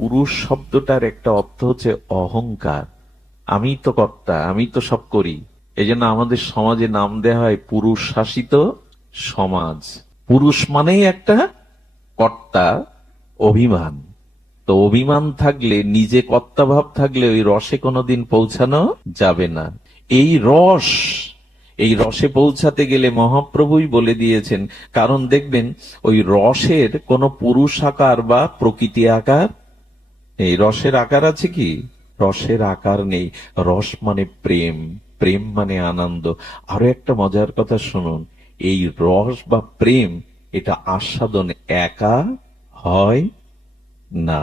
পুরুষ শব্দটার একটা অর্থ হচ্ছে অহংকার। আমি তো কর্তা, আমি তো সব করি। এই জন্য আমাদের সমাজে নাম দেওয়া হয় পুরুষ শাসিত সমাজ। পুরুষ মানেই একটা কর্তা, অভিমান। তো অভিমান থাকলে, নিজে কর্তা ভাব থাকলে ওই রসে কোনোদিন পৌঁছানো যাবে না। এই রস, এই রসে পৌঁছাতে গেলে মহাপ্রভুই বলে দিয়েছেন। কারণ দেখবেন ওই রসের কোনো পুরুষ আকার বা প্রকৃতি আকার, এই রসের আকার আছে কি? রসের আকার নেই। রস মানে প্রেম, প্রেম মানে আনন্দ। আরো একটা মজার কথা শুনুন, এই রস বা প্রেম এটা আস্বাদন একা হয় না।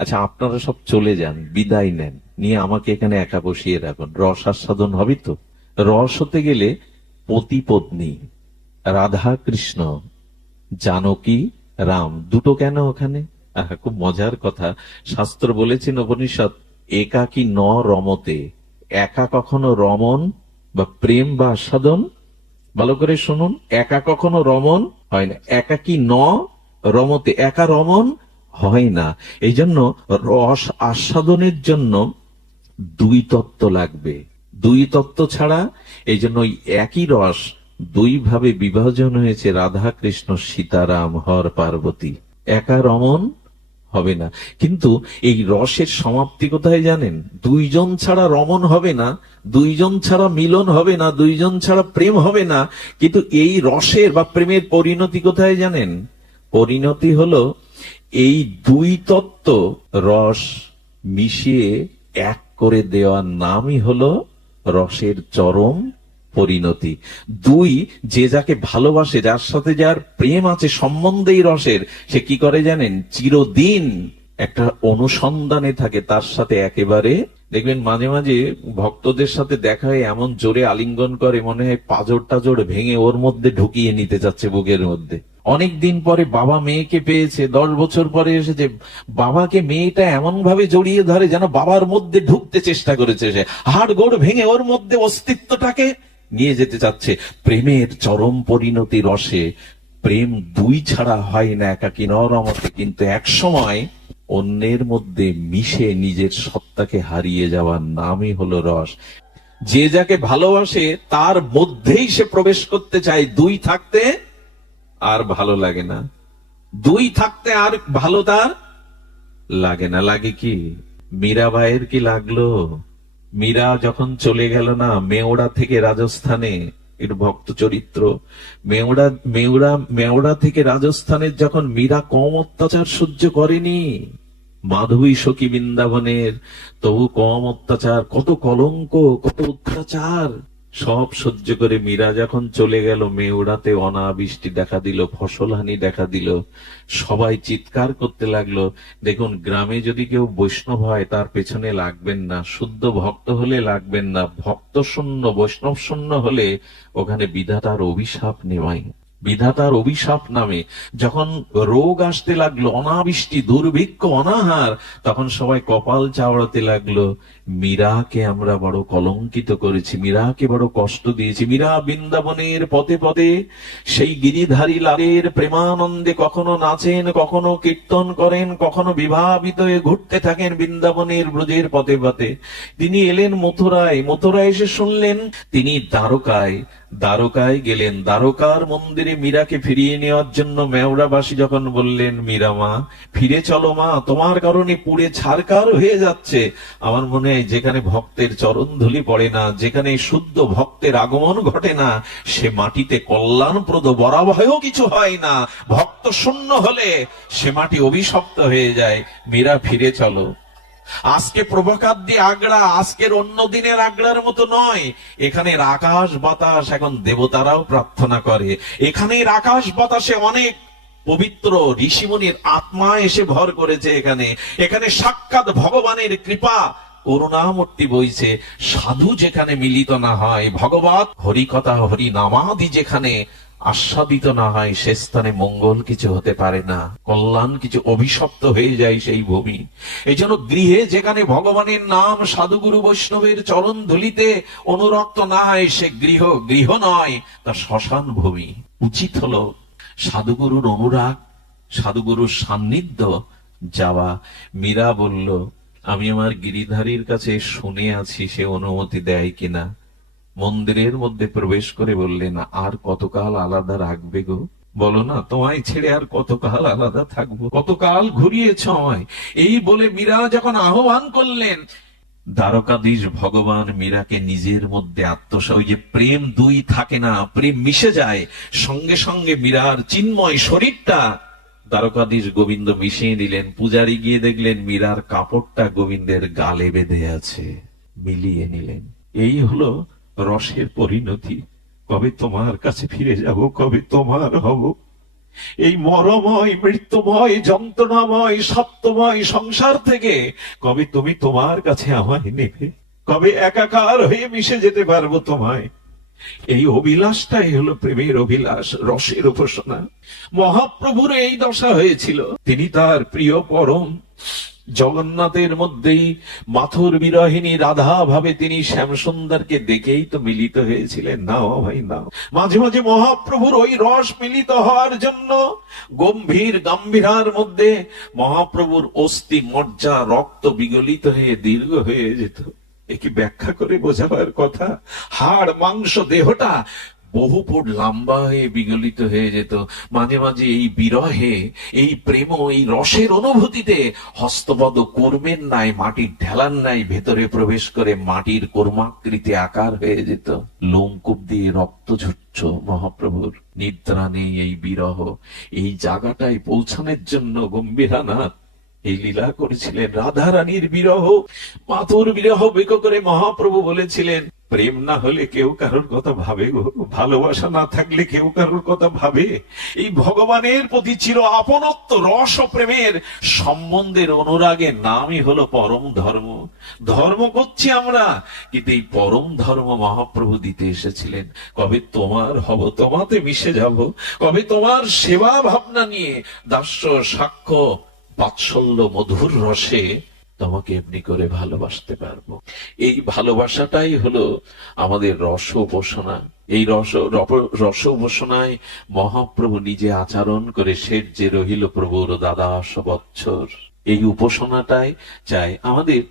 আচ্ছা, আপনারা সব চলে যান, বিদায় নেন, নিয়ে আমাকে এখানে একা বসিয়ে রাখুন, রস আস্বাদন হবে তো? রস হতে গেলে পতি পত্নী, রাধা কৃষ্ণ, জানকী রাম, দুটো কেন ওখানে? খুব মজার কথা। শাস্ত্র বলেছেন, উপনিষদ, একাকী ন রমতে। একা কখনো রমন বা প্রেম বা আস্বাদন, ভালো করে শুনুন, একা কখনো রমন হয় না। একাকী ন রমতে, একা রমন হয় না। এই জন্য রস আস্বাদনের জন্য দুই তত্ত্ব লাগবে। দুই তত্ত্ব ছাড়া, এই জন্য ওই একই রস দুই ভাবে বিভাজন হয়েছে, রাধা কৃষ্ণ, সীতারাম, হর পার্বতী। একা রমন হবে না। কিন্তু এই রসের সমাপ্তি কোথায় জানেন? দুইজন ছাড়া রমন হবে না, দুইজন ছাড়া মিলন হবে না, দুইজন ছাড়া প্রেম হবে না। কিন্তু এই রসের বা প্রেমের পরিণতি কোথায় জানেন? পরিণতি হলো এই দুই তত্ত্ব রস মিশিয়ে এক করে দেওয়ার নামই হলো রসের চরম পরিণতি। দুই, যে যাকে ভালোবাসে, যার সাথে যার প্রেম আছে, সম্বন্ধেই রসের, সে কি করে জানেন? চিরদিন একটা অনুসন্ধানে থাকে তার সাথে একেবারে। দেখবেন মাঝে মাঝে ভক্তদের সাথে দেখা হয়, এমন জোরে আলিঙ্গন করে মনে হয় পাজর টাজর ভেঙে ওর মধ্যে ঢুকিয়ে নিতে চাচ্ছে বুকের মধ্যে। অনেক দিন পরে বাবা মেয়েকে পেয়েছে, 10 বছর পরে এসেছে, বাবাকে মেয়েটা এমন ভাবে জড়িয়ে ধরে যেন বাবার মধ্যে ঢুকতে চেষ্টা করেছে, সে হাড় গোড় ভেঙে ওর মধ্যে অস্তিত্বটাকে নিয়ে যেতে চাচ্ছে। প্রেমের চরম পরিণতি রসে। প্রেম দুই ছাড়া হয় না, একাকী ন রমতে। কিন্তু এক সময় অন্যের মধ্যে মিশে নিজের সত্তাকে হারিয়ে যাওয়ার নামই হলো রস। যে যাকে ভালোবাসে তার মধ্যেই সে প্রবেশ করতে চায়। দুই থাকতে আর ভালো লাগে না, দুই থাকতে আর ভালো তার লাগে না। লাগে কি? মীরাবাইয়ের কি লাগলো? মীরা যখন চলে গেল না মেওড়া থেকে রাজস্থানে, এর ভক্ত চরিত্র, মেওড়া থেকে রাজস্থানের যখন মীরা কম অত্যাচার সহ্য করেনি, মাধবী সখী বৃন্দাবনের, তবু কম অত্যাচার, কত কলঙ্ক, কত অত্যাচার সব সহ্য করে মীরা যখন চলে গেল, মেউড়াতে অনাবৃষ্টি দেখা দিল, ফসলহানি দেখা দিল, সবাই চিৎকার করতে লাগলো। দেখুন, গ্রামে যদি কেউ বৈষ্ণব হয় তার পেছনে লাগবেন না, শুদ্ধ ভক্ত হলে লাগবেন না। ভক্ত শূন্য, বৈষ্ণব শূন্য হলে ওখানে বিধাতার অভিশাপ নেওয়াই। বিধাতার অভিশাপ নামে যখন রোগ আসতে লাগলো, অনাবৃষ্টি, দুর্ভিক্ষ, অনাহার, তখন সবাই কপাল চাওড়াতে লাগলো, মীরাকে আমরা বড় কলঙ্কিত করেছি, মীরাকে বড় কষ্ট দিয়েছি। মীরা বৃন্দাবনের পথে পথে সেই গিরিধারী লালের প্রেমানন্দে কখনো নাচেন, কখনো কীর্তন করেন, কখনো বিভাবিত হয়ে ঘুরতে থাকেন বৃন্দাবনের ব্রজের পথে পথে। তিনি এলেন মথুরায়, মথুরায় এসে শুনলেন তিনি দ্বারকায়, দ্বারকায় গেলেন। দ্বারকার মন্দিরে মীরাকে ফিরিয়ে নেওয়ার জন্য মেওড়াবাসী যখন বললেন, মীরা মা ফিরে চলো মা, তোমার কারণে পুড়ে ছারকার হয়ে যাচ্ছে। আমার মনে হয় যেখানে ভক্তের চরণ ধুলি পড়ে না, যেখানে শুদ্ধ ভক্তের আগমন ঘটে না, সে মাটিতে কল্যাণপ্রদ বরাভয়ও কিছু হয় না। ভক্ত শূন্য হলে সে মাটি অভিশপ্ত হয়ে যায়। মীরা ফিরে চলো। আজকে প্রভাকাদ্দি আগ্রা আজকের অন্য দিনের আগ্রার মতো নয়। এখানের আকাশ বাতাস এখন দেবতারাও প্রার্থনা করে। এখানের আকাশ বাতাসে অনেক পবিত্র ঋষিমুনির আত্মা এসে ভর করেছে। এখানে সাক্ষাৎ ভগবানের কৃপা করুণামূর্তি বইছে। সাধু যেখানে মিলিত না হয়, ভগবত হরিকথা হরি নামাদি যেখানে আস্বাদিত না হয়, সে স্থানে মঙ্গল কিছু হতে পারে না, কল্যাণ কিছু অভিশপ্ত হয়ে যায় সেই ভূমি। এই জন্য গৃহে যেখানে ভগবানের নাম সাধুগুরু বৈষ্ণবের চরণ ধুলিতে অনুরক্ত না হয়, সে গৃহ গৃহ নয়, তা শ্মশান ভূমি। উচিত হলো সাধুগুরুর অনুরাগ, সাধুগুরুর সান্নিধ্য যাওয়া। মীরা বলল, আমি আমার গিরিধারীর কাছে শুনে আছি সে অনুমতি দেয় কিনা। মন্দিরের মধ্যে প্রবেশ করে বললেন, আর কতকাল আলাদা রাখবে গো? বলো না, তোমায় ছেড়ে আর কতকাল আলাদা থাকবো, কতকাল ঘুরিয়েছ আমায়। এই বলে মীরা যখন আহ্বান করলেন, দ্বারকাধীশ ভগবান মীরাকে নিজের মধ্যে ওই যে প্রেম দুই থাকে না, প্রেম মিশে যায়, সঙ্গে সঙ্গে মীরার চিন্ময় শরীরটা দ্বারকাধীশ গোবিন্দ মিশিয়ে দিলেন। পূজারী গিয়ে দেখলেন মীরার কাপড়টা গোবিন্দের গালে বেঁধে আছে, মিলিয়ে নিলেন। এই হলো রসের পরিণতি। কবে তোমার কাছে ফিরে যাব, কবে তোমার হব। এই মরময়, মৃত্যুময়, যন্ত্রণাময়, সত্যময় সংসার থেকে কবে তুমি তোমার কাছে আমায় নেবে, কবে একাকার হয়ে মিশে যেতে পারবো তোমায়। এই অভিলাষটাই হলো প্রেমের অভিলাষ, রসের উপাসনা। মহাপ্রভুর এই দশা হয়েছিল। তিনি তার প্রিয় পরম জগন্নাথের মধ্যেই মাথুর বিরহিনী রাধা ভাবে তিনি শ্যামসুন্দরকে দেখেই তো মিলিত হয়েছিলেন। নাও ভাই নাও। মাঝে মাঝে মহাপ্রভুর ওই রস মিলিত হওয়ার জন্য গম্ভীর গাম্ভীরার মধ্যে মহাপ্রভুর অস্থি মজ্জা রক্ত বিগলিত হয়ে দীর্ঘ হয়ে যেত। একে ব্যাখ্যা করে বোঝাবার কথা। হাড় মাংস দেহটা বহু ফুট লম্বা হয়ে বিগলিত হয়ে যেত। মাঝে মাঝে এই বিরহে, এই প্রেম, এই রসের অনুভূতিতে হস্তপদ কর্মের নাই, মাটির ঢেলার নাই ভেতরে প্রবেশ করে মাটির কর্মাকৃতি আকার হয়ে যেত। লোমকূপ দিয়ে রক্ত ঝরছ মহাপ্রভুর। নিদ্রা নেই এই বিরহ। এই জায়গাটায় পৌঁছানোর জন্য গম্ভীরানাথ এই লীলা করেছিলেন। রাধা রানীর বিরহ, মাথুর বিরহ বেক করে মহাপ্রভু বলেছিলেন, প্রেম না হলে কেউ কারোর কথা ভাবে গো, ভালোবাসা না থাকলে কেউ কারোর কথা ভাবে। এই ভগবানের প্রতি চির আপনত্ব, রস ও প্রেমের সম্বন্ধের অনুরাগের নামই হলো পরম ধর্ম। ধর্ম করছি আমরা, কিন্তু এই পরম ধর্ম মহাপ্রভু দিতে এসেছিলেন। কবে তোমার হব, তোমাতে মিশে যাব, কবে তোমার সেবা ভাবনা নিয়ে দাস্য সাক্ষ্য বাৎসল্য মধুর রসে তোমাকে এমনি করে ভালোবাসতে পারবো। এই ভালোবাসাটাই হলো আমাদের রস উপাসনা। এই রস উপাসনায় মহাপ্রভু নিজে আচরণ করে শেঠ যে রহিল প্রভুর দ্বাদশ বৎসর। এই উপাসনাটাই চাই আমাদের।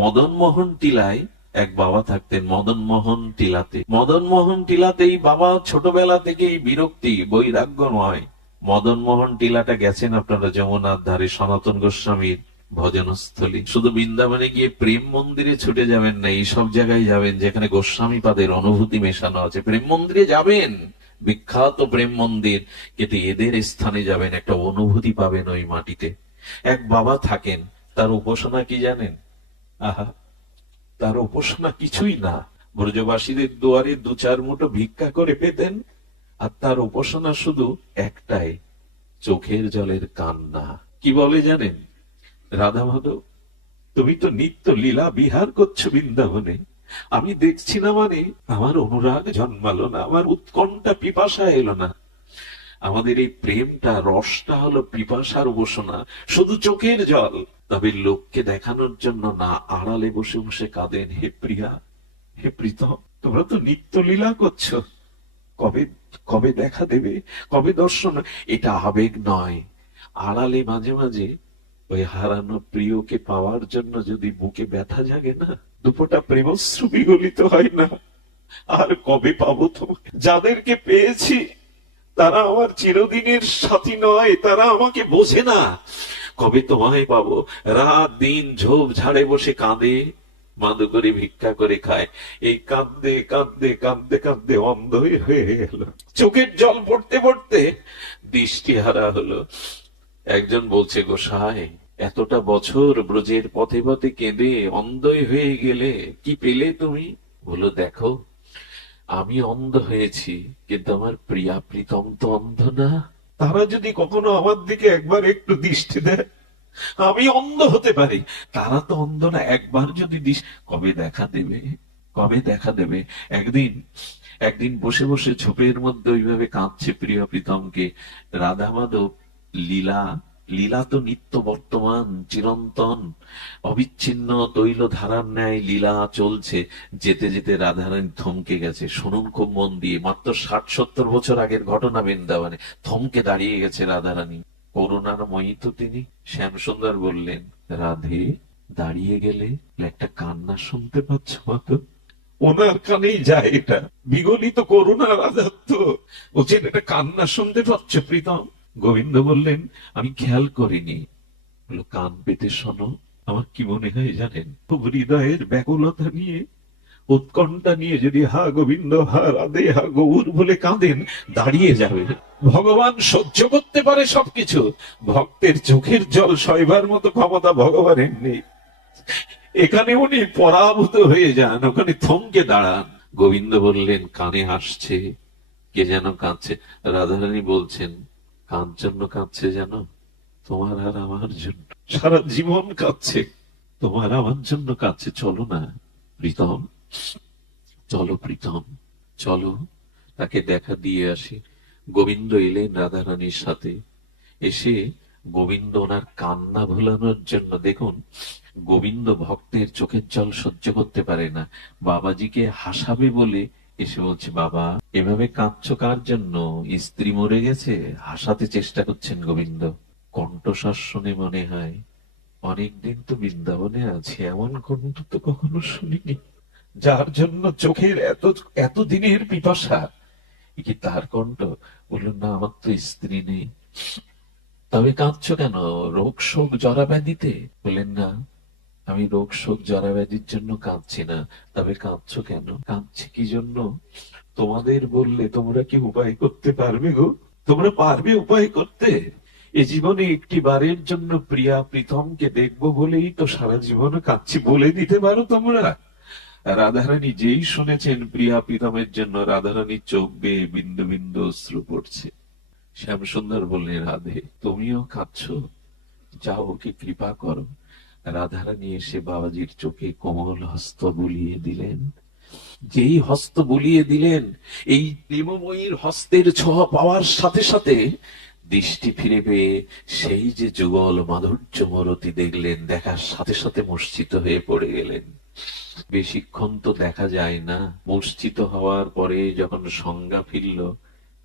মদন মোহন টিলায় এক বাবা থাকতেন, মদন মোহন টিলাতে। মদন মোহন টিলাতেই বাবা ছোটবেলা থেকেই বিরক্তি, বৈরাগ্য নয়। মদন মোহন টিলাটা গেছেন আপনারা যমুনার ধারে, সনাতন গোস্বামীর ভজনস্থলী। শুধু বৃন্দাবনে গিয়ে প্রেম মন্দিরে ছুটে যাবেন না, এই সব জায়গায় যাবেন যেখানে গোস্বামী পাদের অনুভূতি মেশানো আছে। প্রেম মন্দিরে যাবেন, বিখ্যাত প্রেম মন্দির, কিন্তু এদের স্থানে যাবেন, একটা অনুভূতি পাবেন ওই মাটিতে। এক বাবা থাকেন, তার উপাসনা কি জানেন? আহা, তার উপাসনা কিছুই না। ব্রজবাসীদের দুয়ারে দু চার মুঠো ভিক্ষা করে পেতেন, আর তার উপাসনা শুধু একটাই, চোখের জলের কান্না। কি বলে জানেন? রাধা মাধব, তুমি তো নিত্য লীলা বিহার করছো বৃন্দাবনে, আমি দেখছি না, মানে আমার অনুরাগ জন্মালো না, আমার উৎকণ্ঠা পিপাসা এলো না। আমাদের এই প্রেমটা, রসটা হলো পিপাসার উপাসনা, শুধু চোখের জল। তবে লোককে দেখানোর জন্য না, আড়ালে বসে বসে কাঁদেন, হে প্রিয়া, হে প্রীতম, তোমরা তো নিত্য লীলা করছো, কবে কবে দেখা দেবে, কবে দর্শন? এটা আবেগ নয়। আড়ালে মাঝে মাঝে ওই হারানো প্রিয়কে পাওয়ার জন্য যদি বুকে ব্যথা জাগে না, দুপোটা প্রেমশ্রু বিগলিত হয় না, আর কবে পাবো তোমাকে? যাদেরকে পেয়েছি তারা আমার চিরদিনের সাথী নয়, তারা আমাকে বোঝে না। কবে তোমায় পাবো? রাত দিন ঝোপ ঝাড়ে বসে কাঁদে, মাদু করে ভিক্ষা করে খায়। এই কাঁদতে কাঁদতে কাঁদতে কাঁদতে অন্ধই হয়ে গেল, চোখের জল পড়তে পড়তে দৃষ্টি হারা হলো। একজন বলছে, গোসাই, এতটা বছর ব্রজের পথে পথে কেঁদে অন্ধই হয়ে গেলে, কি পেলে তুমি? বলো, দেখো, আমি অন্ধ হয়েছি, কিন্তু আমার প্রিয়া প্রীতম তো অন্ধ না। তারা যদি কখনো আমার দিকে একবার একটু দৃষ্টি দেয়, আমি অন্ধ হতে পারি, তারা তো অন্ধ না। একবার যদি কবে দেখা দেবে, কবে দেখা দেবে? একদিন একদিন বসে বসে ঝোপের মধ্যে ওইভাবে কাঁদছে প্রিয় প্রীতমকে। রাধা মাধব লীলা, লীলা তো নিত্য বর্তমান, চিরন্তন, অবিচ্ছিন্ন তৈল ধারার ন্যায় লীলা চলছে। যেতে যেতে রাধারানী থমকে গেছে। শুনুন খুব মন দিয়ে, মাত্র 60-70 বছর আগের ঘটনা বৃন্দাবনে। থমকে দাঁড়িয়ে গেছে রাধারানী। করুণার ময়ী তো তিনি। শ্যামসুন্দর বললেন, রাধে দাঁড়িয়ে গেলে একটা কান্না শুনতে পাচ্ছ মাতো? ওনার কানেই যায় এটা, বিগলিত করুণার আঘাত। বলছেন এটা কান্না শুনতে পাচ্ছ প্রীতম? গোবিন্দ বললেন, আমি খেয়াল করিনি। বলল, কান পেতে শোনো। আমার কি মনে হয় জানেন, খুব হৃদয়ের ব্যাকুলতা নিয়ে, উৎকণ্ঠা নিয়ে যদি হা গোবিন্দ, হা রাধে, হা গৌর বলে কাঁদেন, দাঁড়িয়ে যাবে। ভগবান সহ্য করতে পারে সবকিছু, ভক্তের চোখের জল সইবার মতো ক্ষমতা ভগবানের নেই। এখানে উনি পরাভূত হয়ে যান, ওখানে থমকে দাঁড়ান। গোবিন্দ বললেন, কানে আসছে, কে যেন কাঁদছে। রাধারানী বলছেন, কার জন্য কাঁদছে জানো? তোমার আর আমার জন্য। সারা জীবন কাঁদছে, তোমার আমার জন্য কাঁদছে। চলো না প্রীতম, চলো প্রীতম, চলো তাকে দেখা দিয়ে আসি। গোবিন্দ এলেন রাধারানীর সাথে। এসে গোবিন্দ ওনার কান্না ভোলানোর জন্য, দেখুন গোবিন্দ ভক্তের চোখের জল সহ্য করতে পারে না, বাবাজিকে হাসাবে বলে এসে বলছে, বাবা এভাবে কাঁদছো কার জন্য? স্ত্রী মরে গেছে? হাসাতে চেষ্টা করছেন গোবিন্দ। কণ্ঠস্বর শুনে মনে হয় অনেকদিন তো বৃন্দাবনে আছে, এমন কণ্ঠ তো কখনো শুনিনি। যার জন্য চোখের এত দিনের পিপাসা, এ কি তার কণ্ঠ? বললেন, না আমার তো স্ত্রী নেই। তবে কাঁদছো কেন? রোগ শোক জরা ব্যাধিতে? বললেন, না আমি রোগ শোক জরা ব্যাধির জন্য কাঁদছি না। তবে কাঁদছো কেন? কাঁদছি কি জন্য? তোমাদের বললে তোমরা কি উপায় করতে পারবে গো? তোমরা পারবে উপায় করতে? এ জীবনে একটি বারের জন্য প্রিয়া প্রীতমকে দেখবো বলেই তো সারা জীবন কাঁদছি, বলে দিতে পারো তোমরা? রাধারানী যেই শুনেছেন প্রিয়া প্রীতমের জন্য, রাধারানীর চোখ বেয়ে বিন্দু বিন্দু অশ্রু পড়ছে। শ্যামসুন্দর বললেন, রাধে তুমিও কাঁদছো? যাও ওকে কৃপা করো। রাধারানী এসে বাবাজির চোখে কোমল হস্ত বুলিয়ে দিলেন। যেই হস্ত বুলিয়ে দিলেন, এই প্রেমময়ীর হস্তের ছোঁয়া পাওয়ার সাথে সাথে দৃষ্টি ফিরে পেয়ে সেই যে যুগল মাধুর্য মূরতি দেখলেন, দেখার সাথে সাথে মূর্ছিত হয়ে পড়ে গেলেন। বেশিক্ষণ তো দেখা যায় না। মূর্ছিত হওয়ার পরে যখন সংজ্ঞা ফিরল,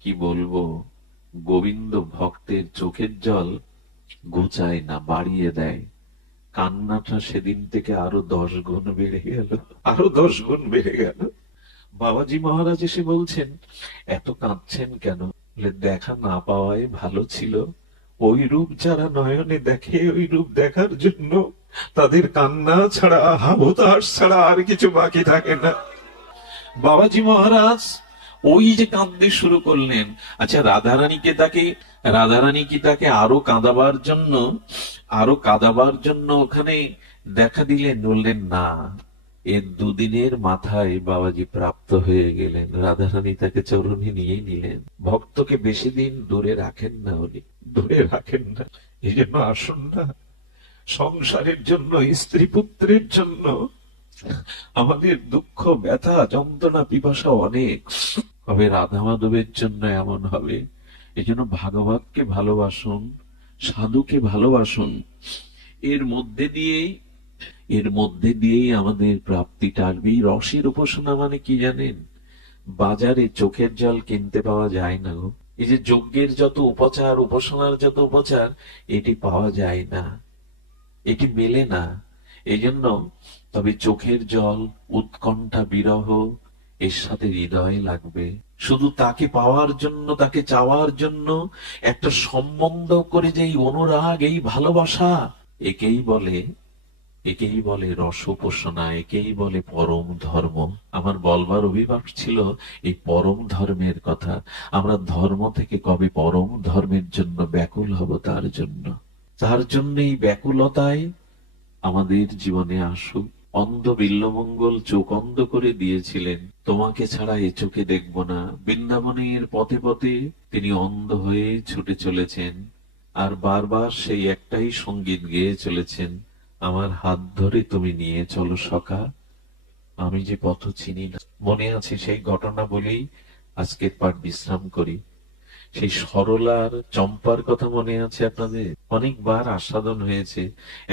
কি বলবো, গোবিন্দ ভক্তের চোখের জল ঘুচায় না, বাড়িয়ে দেয়। কান্নাটা সেদিন থেকে আরো 10 গুণ বেড়ে গেল, আরো 10 গুণ বেড়ে গেল। বাবাজি মহারাজ এসে বলছেন, এত কাঁদছেন কেন? দেখা না পাওয়ায় ভালো ছিল। ওই রূপ যারা নয়নে দেখে, ওই রূপ দেখার জন্য তাদের কান্না ছাড়া, হাহুতাশ ছাড়া আর কিছু বাকি থাকে না। বাবাজি মহারাজ ওই যে কাঁদতে শুরু করলেন। আচ্ছা রাধারানী কি তাকে আরো কাঁদাবার জন্য ওখানে দেখা দিলেন? বললেন না। এর দুদিনের মাথায় বাবাজি প্রাপ্ত হয়ে গেলেন। রাধারানী তাকে চরণে নিয়ে নিলেন। ভক্তকে বেশি দিন দূরে রাখেন না, উনি দূরে রাখেন না। এই জন্য আসুন না, সংসারের জন্য, স্ত্রী পুত্রের জন্য আমাদের দুঃখ ব্যথা যন্ত্রণা পিপাসা অনেক, হবে রাধা মাধবের জন্য এমন হবে। এই জন্য ভাগবতকে ভালোবাসুন, সাধুকে ভালোবাসুন। এর মধ্যে দিয়েই আমাদের প্রাপ্তিটা আসবে। এই রসের উপাসনা মানে কি জানেন? বাজারে চোখের জল কিনতে পাওয়া যায় না গো। এই যে যজ্ঞের যত উপচার, উপাসনার যত উপচার, এটি পাওয়া যায় না, এটি মেলে না। এই জন্য তবে চোখের জল, উৎকণ্ঠা, বিরহ এর সাথে হৃদয় লাগবে। শুধু তাকে পাওয়ার জন্য, তাকে চাওয়ার জন্য একটা সম্বন্ধ করে যে এই অনুরাগ, এই ভালোবাসা, একেই বলে রসোপাসনা, একেই বলে পরম ধর্ম। আমার বলবার অভিভাব ছিল এই পরম ধর্মের কথা। আমরা ধর্ম থেকে কবে পরম ধর্মের জন্য ব্যাকুল হব? তার জন্য এই ব্যাকুলতায় আমাদের জীবনে আসুক। অন্ধ বিল্বমঙ্গল চোখ অন্ধ করে দিয়েছিলেন, তোমাকে ছাড়া এ চোখে দেখব না। বৃন্দাবনের পথে পথে তিনি অন্ধ হয়ে ছুটে চলেছেন, আর বারবার সেই একটাই সঙ্গীত গেয়ে চলেছেন, আমার হাত ধরে তুমি নিয়ে চলো সখা, আমি যে পথ চিনি না। মনে আছে সেই ঘটনা বলেই আজকের পাঠ বিশ্রাম করি। সেই সরলার চম্পার কথা মনে আছে আপনাদের? অনেকবার আস্বাদন হয়েছে।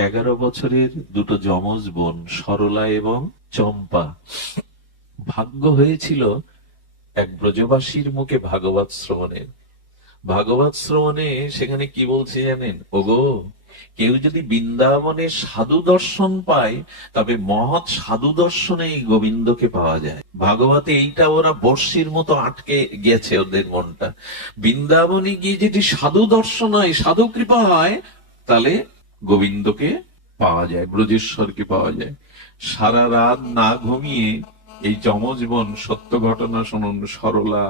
11 বছরের দুটো যমজ বোন, সরলা এবং চম্পা। ভাগ্য হয়েছিল এক ব্রজবাসীর মুখে ভাগবত শ্রবণের। ভাগবত শ্রবণে সেখানে কি বলছে জানেন? ওগো, কেউ যদি বৃন্দাবনে সাধু দর্শন পায়, তবে মহৎ সাধু দর্শনে এই গোবিন্দকে পাওয়া যায়। ভাগবতে এইটা ওরা বর্ষির মতো আটকে গেছে ওদের মনটা। বৃন্দাবনে গিয়ে যেটি সাধু দর্শন হয়, সাধু কৃপা হয়, তাহলে গোবিন্দকে পাওয়া যায়, ব্রজেশ্বরকে পাওয়া যায়। সারা রাত না ঘুমিয়ে এই যমজ বোন, সত্য ঘটনা শুনুন, সরলা,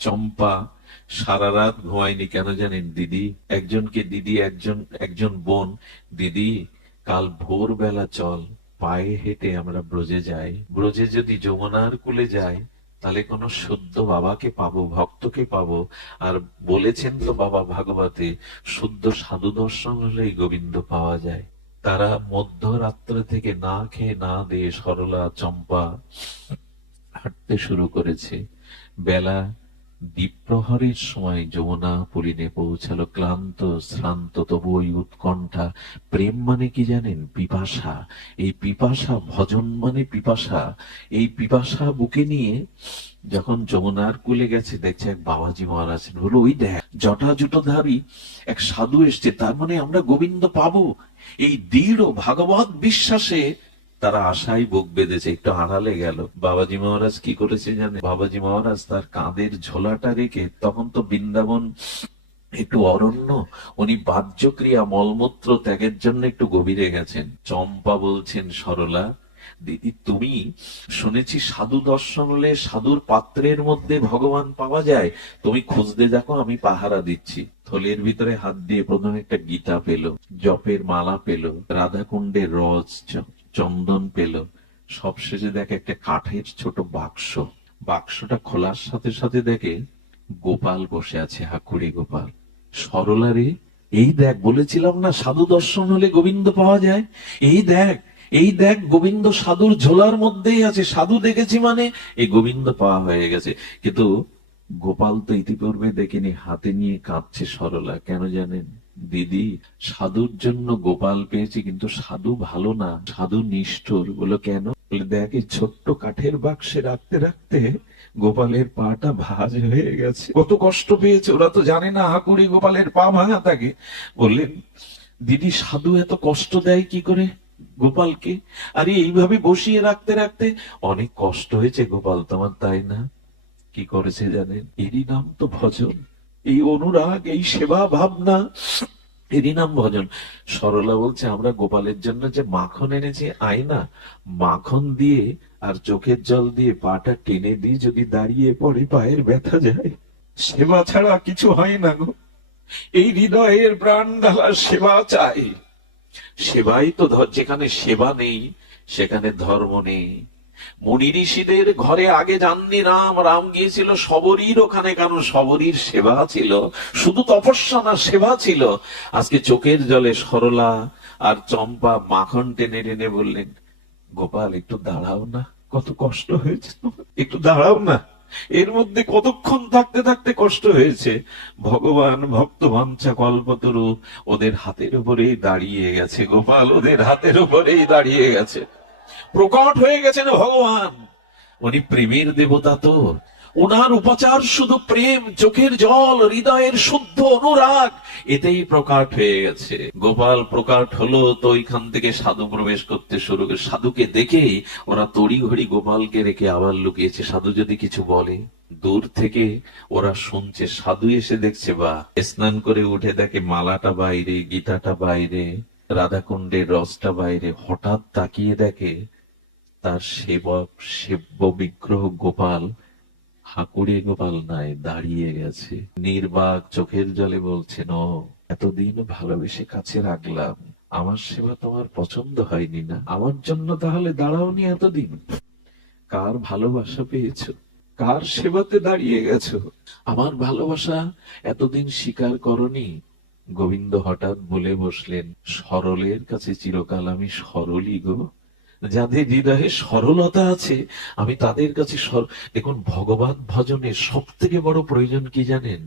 চম্পা সারা রাত ঘুমায়নি কেন জানেন? দিদি একজনকে, দিদি একজন বোন, দিদি কাল ভোরবেলা চল, পায়ে হেঁটে আমরা ব্রজে যাই। ব্রজে যদি যমুনার কূলে যাই, তাহলে কোন শুদ্ধ বাবাকে পাবো, ভক্তকে পাবো। আর বলেছেন তো বাবা ভাগবতে, শুদ্ধ সাধু দর্শন হলেই গোবিন্দ পাওয়া যায়। তারা মধ্যরাত্র থেকে না খেয়ে না দিয়ে সরলা, চম্পা হাঁটতে শুরু করেছে। বেলা দ্বীপ্রহরের সময় যমুনা পুলিনে পৌঁছালো, ক্লান্ত শ্রান্ত, তবু ওই উৎকণ্ঠা। প্রেম মানে কি জানেন? পিপাসা। এই পিপাসা, ভজন মানে পিপাসা। এই পিপাসা বুকে নিয়ে যখন যমুনার কূলে গেছে, দেখছে এক বাবাজি মহারাজ। বলো, ওই দেখ জটাজুটধারী এক সাধু এসছে, তার মানে আমরা গোবিন্দ পাবো। এই দৃঢ় ভাগবত বিশ্বাসে তারা আশায় বুক বেঁধেছে। একটু আড়ালে গেল। বাবাজি মহারাজ কি করেছে জানে? বাবাজি মহারাজ তার কাঁধের ঝোলাটা রেখে, তখন তো বৃন্দাবন একটু অরণ্য, উনি বাহ্যক্রিয়া মলমূত্র ত্যাগের জন্য একটু গভীরে গেছেন। চম্পা বলছেন, সরলা দিদি, তুমি শুনেছি সাধু দর্শন হলে সাধুর পাত্রের মধ্যে ভগবান পাওয়া যায়, তুমি খুঁজতে দেখো, আমি পাহারা দিচ্ছি। থলের ভিতরে হাত দিয়ে প্রথমে একটা গীতা পেল, জপের মালা পেল, রাধাকুণ্ডের রস, চন্দন পেল, সবশেষে দেখে একটা কাঠের ছোট বাক্স। বাক্সটা খোলার সাথে সাথে দেখে গোপাল বসে আছে, হাকুড়ি গোপাল। সরলা রে, এই দেখ, বলেছিলাম না সাধু দর্শন হলে গোবিন্দ পাওয়া যায়, এই দেখ, এই দেখ, গোবিন্দ সাধুর ঝোলার মধ্যেই আছে। সাধু দেখেছি মানে এই গোবিন্দ পাওয়া হয়ে গেছে। কিন্তু গোপাল তো ইতিপূর্বে দেখেনি। হাতে নিয়ে কাঁদছে সরলা। কেন জানেন? দিদি, সাধুর জন্য গোপাল পেয়েছি, কিন্তু সাধু ভালো না, সাধু নিষ্ঠুর। বলো কেন? বলে, দেখ, এই ছোট্ট কাঠের বাক্সে রাখতে রাখতে গোপালের পাটা ভাঁজ হয়ে গেছে। কত কষ্ট পেয়েছে, ওরা তো জানে না হাকুড়ি গোপালের পা ভাঙা থাকে। বললেন, দিদি, সাধু এত কষ্ট দেয় কি করে গোপালকে? আরে এইভাবে বসিয়ে রাখতে রাখতে অনেক কষ্ট হয়েছে গোপাল তোমার, তাই না? কি করেছে জানেন? এরই নাম তো ভজন, এই অনুরাগ, এই সেবা ভাবনা, এরই নাম ভজন। সরলা বলছে, আমরা গোপালের জন্য যে মাখন এনেছি, আয়না মাখন দিয়ে আর চোখের জল দিয়ে পাটা টেনে দিয়ে যদি দাঁড়িয়ে পড়ে পায়ের ব্যথা যায়। সেবা ছাড়া কিছু হয় না গো। এই হৃদয়ের প্রাণ ঢালা সেবা চাই। সেবাই তো যেখানে সেবা নেই সেখানে ধর্ম নেই। মুনি ঋষিদের ঘরে আগে যাননি রাম, রাম গিয়েছিল শবরীর ওখানে, কারণ শবরীর সেবা ছিল। শুধু তপস্যা না, সেবা ছিল। আজকে চোখের জলে সরলা আর চম্পা মাখন টেনে টেনে বললেন, গোপাল একটু দাঁড়াও না, কত কষ্ট হয়েছে তোমার, একটু দাঁড়াও না। এর মধ্যে কতক্ষণ থাকতে থাকতে কষ্ট হয়েছে। ভগবান ভক্ত বাঞ্ছা কল্পতরু ওদের হাতের উপরেই দাঁড়িয়ে গেছে। গোপাল ওদের হাতের উপরেই দাঁড়িয়ে গেছে, প্রকট হয়ে গেছেন ভগবান। উনি প্রেমের দেবতা তো, ওনার উপচার শুধু প্রেম, চোখের জল, হৃদয়ের শুদ্ধ অনুরাগ, এতেই প্রকাট হয়ে গেছে। গোপাল প্রকাট হলো তো ওইখান থেকে সাধু প্রবেশ করতে শুরু করে। সাধুকে দেখেই ওরা তড়িঘড়ি গোপালকে রেখে আবার লুকিয়েছে। সাধু যদি কিছু বলে, দূর থেকে ওরা শুনছে। সাধু এসে দেখছে, বা স্নান করে উঠে দেখে মালাটা বাইরে, গীতাটা বাইরে, রাধাকুণ্ডের রসটা বাইরে। হঠাৎ তাকিয়ে দেখে তার সেবক, সেব্য বিগ্রহ গোপাল, হাকুড়ে গোপাল নাই, দাঁড়িয়ে গেছে নির্বাক, চোখের জলে বলছেন, ও এতদিন ভালোবেসে কাছে রাখলাম, আমার সেবা তোমার পছন্দ হয়নি না? আমার জন্য তাহলে দাঁড়াওনি এতদিন? কার ভালোবাসা পেয়েছো? কার সেবাতে দাঁড়িয়ে গেছো? আমার ভালোবাসা এতদিন স্বীকার করনি? গোবিন্দ হঠাৎ বলে বসলেন, সরলের কাছে চিরকাল আমি সরলই গো। যাদের হৃদয়ে সরলতা আছে, আমি তাদের কাছে দেখুন, ভগবান ভজনের সব থেকে বড় প্রয়োজন কি জানেন?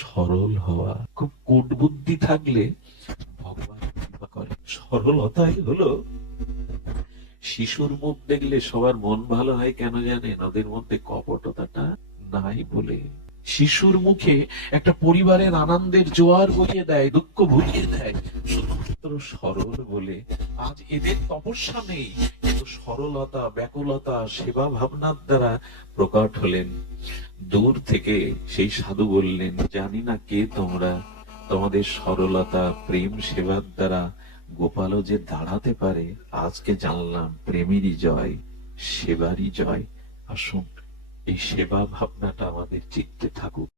সরল হওয়া। খুব কূটবুদ্ধি থাকলে ভগবান কৃপা করে। সরলতাই হলো, শিশুর মুখ দেখলে সবার মন ভালো হয় কেন জানেন? ওদের মধ্যে কপটতাটা নাই বলে। শিশুর মুখে একটা পরিবারের আনন্দের জোয়ার বইয়ে দেয়, দুঃখ ভুলিয়ে দেয়, শুধুমাত্র সরল বলে। আজ এদের তপস্যা নেই, কিন্তু সরলতা, ব্যাকুলতা, সেবা ভাবনার দ্বারা প্রকট হলেন। দূর থেকে সেই সাধু বললেন, জানি না কে তোমরা, তোমাদের সরলতা, প্রেম, সেবার দ্বারা গোপালও যে দাঁড়াতে পারে আজকে জানলাম। প্রেমেরই জয়, সেবারই জয়। আসুন এই সেবা ভাবনাটা আমাদের চিত্তে থাকুক।